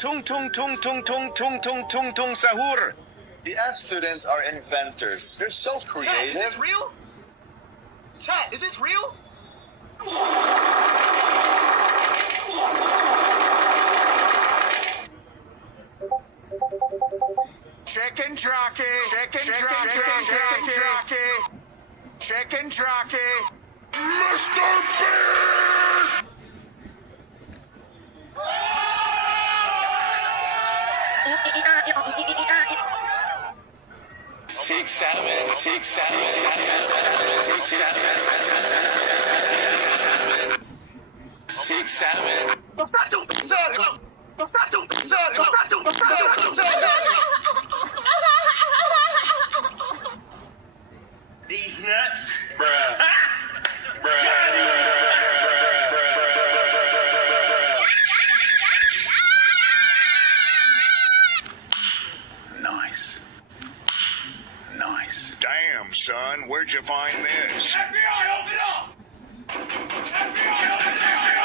Tung tung tung tung tung tung tung tung tung sahur. The F students are inventors. They're so Chat, creative. is this real? Chat, is this real? Chicken jockey, chicken jockey, chicken jockey, chicken jockey. Mr. Beast! 6, 7, 6, 7, 6, 7. These nuts. Bruh. Nice. Damn, son, where'd you find this? FBI, open up! FBI, open up!